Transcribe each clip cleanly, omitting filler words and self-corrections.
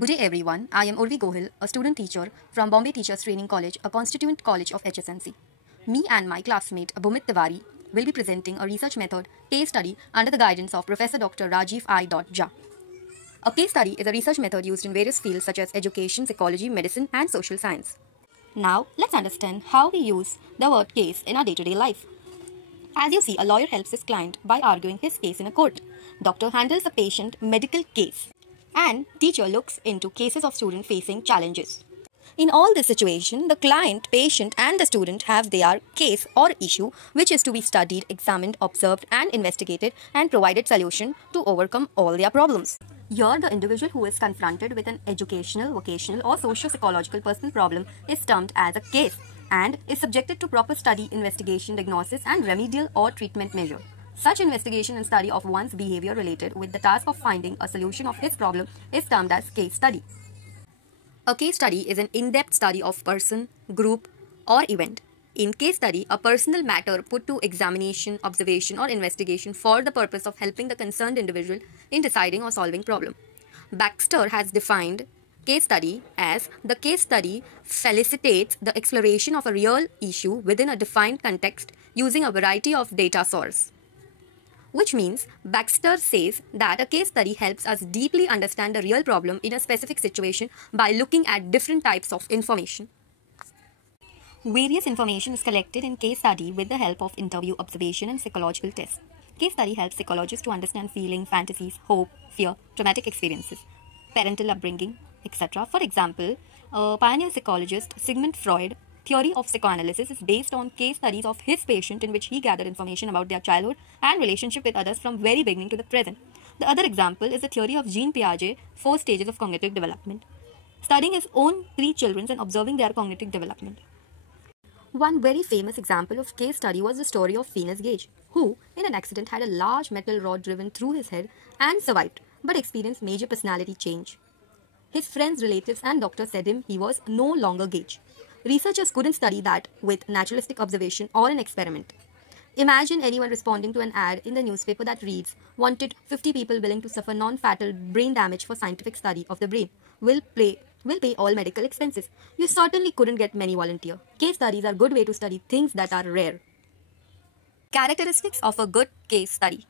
Good day everyone, I am Urvi Gohil, a student teacher from Bombay Teachers Training College, a constituent college of HSNC. Me and my classmate Abhumit Tiwari will be presenting a research method case study under the guidance of Professor Dr. Rajeev I. Jha. A case study is a research method used in various fields such as education, psychology, medicine and social science. Now let's understand how we use the word case in our day-to-day life. As you see, a lawyer helps his client by arguing his case in a court. Doctor handles a patient medical case. And teacher looks into cases of student facing challenges. In all this situation, the client, patient and the student have their case or issue which is to be studied, examined, observed and investigated and provided solution to overcome all their problems. Here, the individual who is confronted with an educational, vocational or socio-psychological personal problem is termed as a case and is subjected to proper study, investigation, diagnosis and remedial or treatment measure. Such investigation and study of one's behavior related with the task of finding a solution of his problem is termed as case study. A case study is an in-depth study of person, group or event. In case study, a personal matter put to examination, observation or investigation for the purpose of helping the concerned individual in deciding or solving problem. Baxter has defined case study as the case study facilitates the exploration of a real issue within a defined context using a variety of data sources. Which means Baxter says that a case study helps us deeply understand a real problem in a specific situation by looking at different types of information. Various information is collected in case study with the help of interview, observation and psychological tests. Case study helps psychologists to understand feelings, fantasies, hope, fear, traumatic experiences, parental upbringing, etc. For example, pioneer psychologist Sigmund Freud theory of psychoanalysis is based on case studies of his patient in which he gathered information about their childhood and relationship with others from very beginning to the present. The other example is the theory of Jean Piaget's 4 stages of cognitive development, studying his own 3 children and observing their cognitive development. One very famous example of case study was the story of Phineas Gage, who in an accident had a large metal rod driven through his head and survived, but experienced major personality change. His friends, relatives and doctors said him he was no longer Gage. Researchers couldn't study that with naturalistic observation or an experiment. Imagine anyone responding to an ad in the newspaper that reads, "Wanted 50 people willing to suffer non-fatal brain damage for scientific study of the brain. Will pay all medical expenses." You certainly couldn't get many volunteers. Case studies are a good way to study things that are rare. Characteristics of a good case study.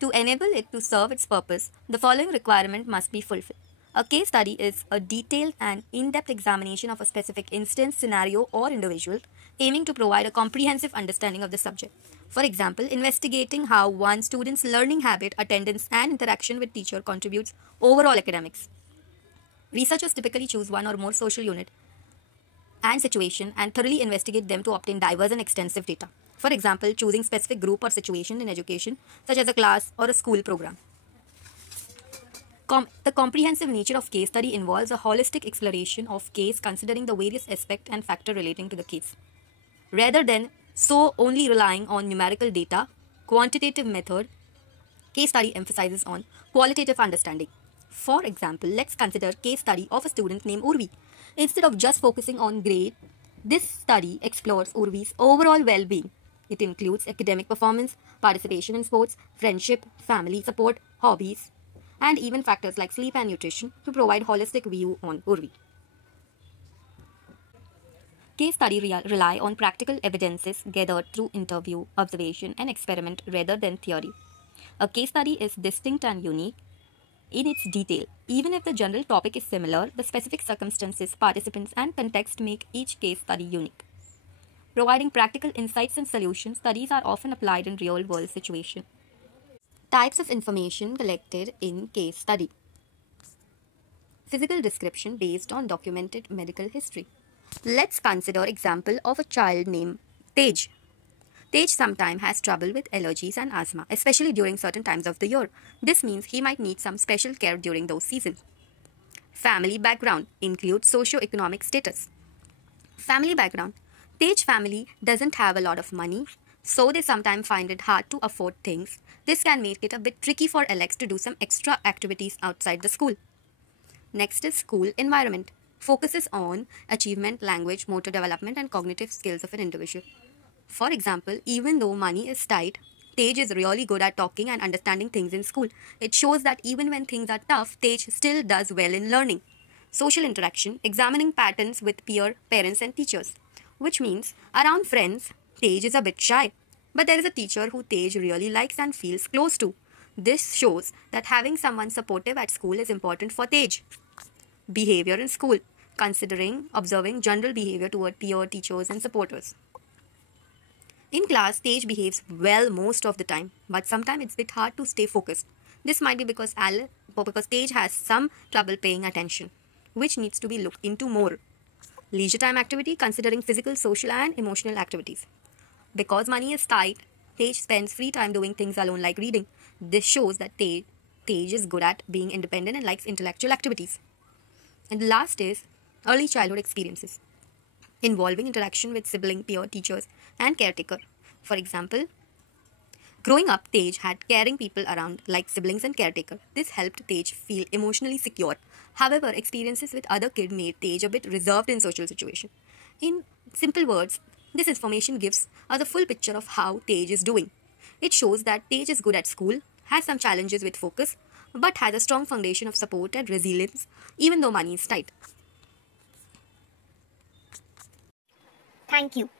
To enable it to serve its purpose, the following requirement must be fulfilled. A case study is a detailed and in-depth examination of a specific instance, scenario or individual, aiming to provide a comprehensive understanding of the subject. For example, investigating how one student's learning habit, attendance and interaction with teacher contributes overall academics. Researchers typically choose one or more social unit and situation and thoroughly investigate them to obtain diverse and extensive data. For example, choosing specific group or situation in education, such as a class or a school program. The comprehensive nature of case study involves a holistic exploration of case considering the various aspects and factors relating to the case. Rather than only relying on numerical data, quantitative method, case study emphasizes on qualitative understanding. For example, let's consider case study of a student named Urvi. Instead of just focusing on grade, this study explores Urvi's overall well-being. It includes academic performance, participation in sports, friendship, family support, hobbies, and even factors like sleep and nutrition to provide holistic view on Urvi. Case study rely on practical evidences gathered through interview, observation and experiment rather than theory. A case study is distinct and unique in its detail. Even if the general topic is similar, the specific circumstances, participants and context make each case study unique. Providing practical insights and solutions, studies are often applied in real-world situations. Types of information collected in case study. Physical description based on documented medical history. Let's consider example of a child named Tej. Tej sometimes has trouble with allergies and asthma, especially during certain times of the year. This means he might need some special care during those seasons. Family background includes socio-economic status. Family background. Tej family doesn't have a lot of money, so they sometimes find it hard to afford things. This can make it a bit tricky for Alex to do some extra activities outside the school. Next is school environment. Focuses on achievement, language, motor development and cognitive skills of an individual. For example, even though money is tight, Tej is really good at talking and understanding things in school. It shows that even when things are tough, Tej still does well in learning. Social interaction, examining patterns with peer, parents, and teachers. Which means, around friends, Tej is a bit shy. But there is a teacher who Tej really likes and feels close to. This shows that having someone supportive at school is important for Tej. Behavior in school, considering observing general behavior toward peer, teachers, and supporters. In class, Tej behaves well most of the time, but sometimes it's a bit hard to stay focused. This might be because Tej has some trouble paying attention, which needs to be looked into more. Leisure time activity, considering physical, social, and emotional activities. Because money is tight, Tej spends free time doing things alone like reading. This shows that Tej is good at being independent and likes intellectual activities. And the last is early childhood experiences, involving interaction with sibling, peer, teachers, and caretaker. For example, growing up, Tej had caring people around like siblings and caretaker. This helped Tej feel emotionally secure. However, experiences with other kids made Tej a bit reserved in social situations. In simple words, this information gives us a full picture of how Tej is doing. It shows that Tej is good at school, has some challenges with focus, but has a strong foundation of support and resilience even though money is tight. Thank you.